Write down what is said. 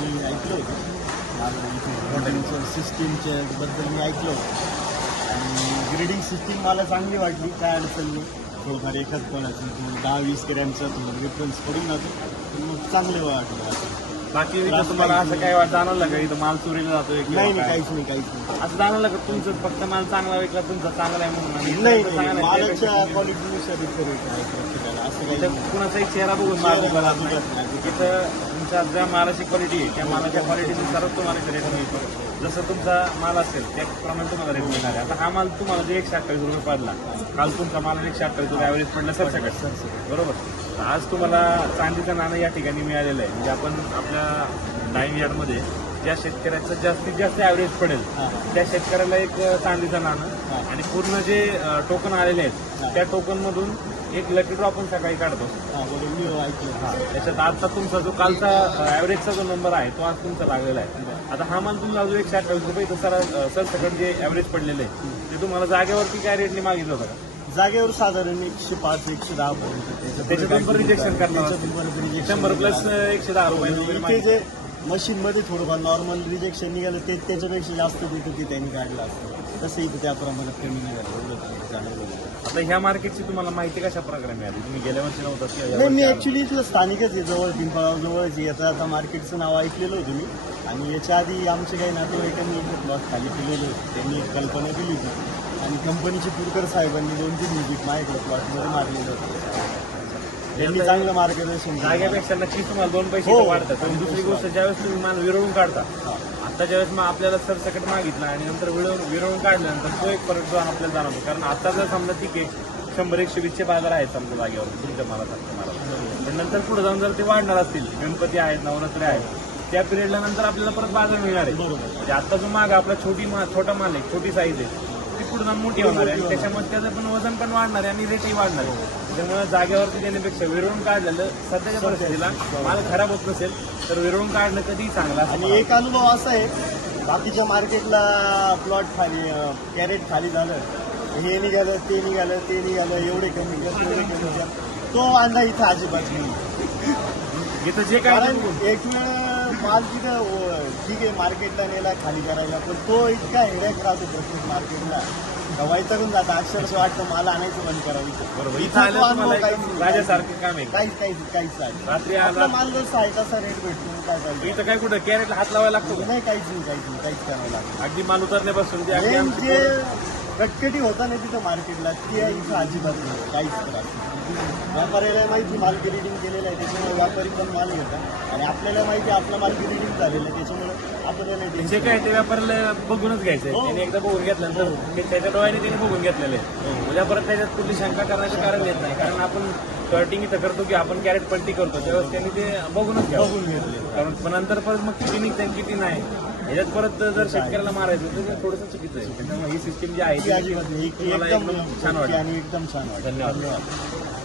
मी ऐकलं होतं सिस्टीमच्या बद्दल मी ऐकलं होतं. आणि ग्रेडिंग सिस्टीम मला चांगली वाटली. काय अडचण नाही. थोडंफार एकाच कोणाची दहा वीस ग्रॅमचा थोडं डिफरन्स पडून जातो. मग चांगले वाटलं. बाकी तुम्हाला असं काय वाट जाणवलं का? इथं माल चोरीला जातो एक नाही? काहीच नाही काहीच नाही. असं जाणवलं का तुमचं फक्त माल चांगला विकला तुमचा चांगला आहे म्हणून? नाही मालाच्या क्वालिटीनुसार प्रत्येकाला? असं काही. कुणाचाही चेहरा बघून माल विकला तुमच्या ज्या मालाची क्वालिटी आहे त्या मालाच्या क्वालिटीनुसारच तुम्हाला रेट मिळतो जसं तुमचा माल असेल त्याप्रमाणे तुम्हाला रेट मिळणार आहे. आता हा माल तुम्हाला जो एकशे अठ्ठावीस रुपये पडला काल तुमचा माल एकशे अठ्ठावीस रुपये ॲव्हरेज पडला सर सगळं. बरोबर? आज तुम्हाला चांदीचं नाणं या ठिकाणी मिळालेलं आहे. म्हणजे आपण आपल्या डाईंग यार्डमध्ये ज्या शेतकऱ्याचं जास्तीत जास्त ॲव्हरेज पडेल. त्या शेतकऱ्याला एक चांदीचं नाणं. आणि पूर्ण जे टोकन आलेले आहेत त्या टोकन मधून एक लकी ड्रॉ आपण सकाळी काढतो. हां त्याच्यात आजचा तुमचा जो कालचा ॲव्हरेजचा जो नंबर आहे तो आज तुमचा लागलेला आहे. आता हा माल तुमचा जो एकशे अठ्ठावीस रुपये इथं सर सरसकट जे ॲव्हरेज पडलेलं आहे ते तुम्हाला जागेवरती काय रेटने मागितलं होतं का? जागेवर साधारण एकशे पाच एकशे दहा पर्यंत त्याच्यातून पण रिजेक्शन करणार शंभर प्लस एकशे दहा रुपये. जे मशीन मध्ये थोडंफार नॉर्मल रिजेक्शन निघालं ते त्याच्यापेक्षा जास्त देतं ते त्यांनी काढलं असतं. तसं इथे त्या प्रमाणात कमी निघालं आता ह्या मार्केटची तुम्हाला माहिती कशा प्रकारे मिळाली तुम्ही गेल्या वर्षी नव्हता नाही मी? ऍक्च्युली इथलं स्थानिकच आहे जवळ पिंपळाव जवळच आहे. याचं आता मार्केटचं नाव ऐकलेलं होतं मी आणि याच्या आधी आमचे काही नातेवाईकांनी प्लॉट खाली केलेले होते त्यांनी एक कल्पना दिली होती आणि कंपनीचे पुरकर साहेबांनी दोन तीन व्हिजिट माझ्याकडे प्लॉटमध्ये मारलेलं होतं त्यांनी चांगलं मार्गदर्शन. जागेपेक्षा नक्कीच तुम्हाला दोन पैसे हो. वाढतात आणि दुसरी गोष्ट ज्यावेळेस तुम्ही माल विरळून काढता हा. आता ज्यावेळेस मग आपल्याला सरसकट मागितलं आणि नंतर विरळून काढल्यानंतर तो एक जो आपल्याला जाणवतो कारण आता जर समजा ठीक आहे शंभर एकशे वीसचे बाजार आहेत समजा जागेवर तुमच्या मालाला पण नंतर पुढे जाऊन जर ते वाढणार असतील गणपती आहेत नवरात्री आहेत त्या पिरियडला नंतर आपल्याला परत बाजार मिळणार आहे बरोबर. म्हणजे आता जो माग आपला छोटी मा छोटा माल आहे छोटी साईज आहे ती पुढे जाऊन मोठी होणार आहे आणि त्याच्यामध्ये त्याचं पण वजन पण वाढणार आहे आणि रेटही वाढणार आहे त्याच्यामुळे जागेवरती देण्यापेक्षा विरळून काढलेलं सध्याच्या परिस्थितीला माल खराब होत नसेल तर विरळून काढणं कधीही चांगलं आणि एक अनुभव असा आहे बाकीच्या मार्केटला प्लॉट खाली कॅरेट खाली झालं हे निघालं ते निघालं ते निघालं एवढे कमी एवढे कमी तो वांदा इथं अजिबात नाही. इथं जे काय कारण एक वेळ माल तिथं ठीक आहे मार्केटला नेला खाली करायला पण तो इतका हेड्याक राहतो प्रत्येक मार्केटला. वैतागून जातं. अक्षरशः वाटतं माल आणायचं बंद करायचं. बरोबर. इथं एक नाही. राजासारखं काम आहे. काहीच काहीच काहीच आहे रात्री आपला आला माल जसा आहे तसा रेट भेटतो. काय पाहिजे इथं काय कुठं? कॅरेटला हात लावायला लागतो का? नाही काहीच नाही काहीच नाही काहीच करावं लागतं अगदी माल उतरण्यापासून ते अगदी मेन आमची जे पोरं- कटकटी होता ना तिथं मार्केटला. ते इथं अजिबात नाही काहीच त्रास नाही. व्यापाऱ्याला माहिती माल ग्रेडिंग केलेलं आहे त्याच्यामुळे व्यापारी पण माल घेतात. आणि आपल्याला माहिती आहे आपला माल ग्रेडिंग झालेला आहे त्याच्यामुळे आपल्याला नाही जे काय ते व्यापाऱ्याला बघूनच घ्यायचंय हो. त्याने एकदा बघून घेतल्यानंतर त्याच्या डोळ्याने त्याने बघून घेतलेलं आहे. उद्या परत त्याच्यात कुठली शंका करण्याचं कारण येत नाही. कारण आपण कटिंग इथं करतो की आपण कॅरेट पलटी करतो त्यावेळेस त्यांनी ते बघूनच बघून घेतले. कारण पण नंतर परत मग किती निघते आणि किती नाही. ह्याच्यात परत जर शेतकऱ्याला मारायचं तर ते थोडंसं चुकीचं आहे. त्याच्यामुळे ही सिस्टीम जी आहे ती अजिबात नाही एकदम एकदम छान वाटली. आणि एकदम छान धन्यवाद. धन्यवाद.